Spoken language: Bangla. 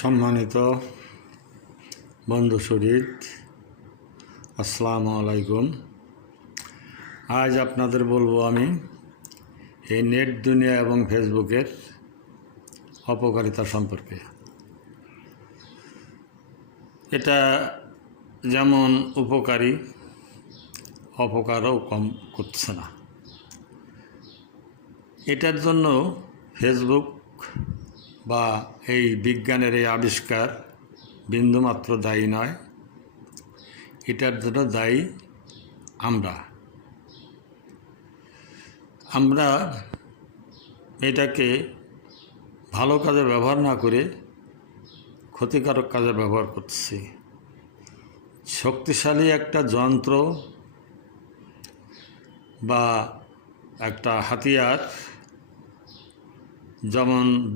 সম্মানিত বন্ধু শরীর, আসসালামু আলাইকুম। আজ আপনাদের বলবো আমি এই নেট দুনিয়া এবং ফেসবুকের অপকারিতা সম্পর্কে। এটা যেমন উপকারী, অপকারও কম করছে না। এটার জন্য ফেসবুক বা এই বিজ্ঞানের এই আবিষ্কার বিন্দুমাত্র দায়ী নয়। এটার জন্য দায়ী আমরা এটাকে ভালো কাজে ব্যবহার না করে ক্ষতিকারক কাজে ব্যবহার করছি। শক্তিশালী একটা যন্ত্র বা একটা হাতিয়ার যেমন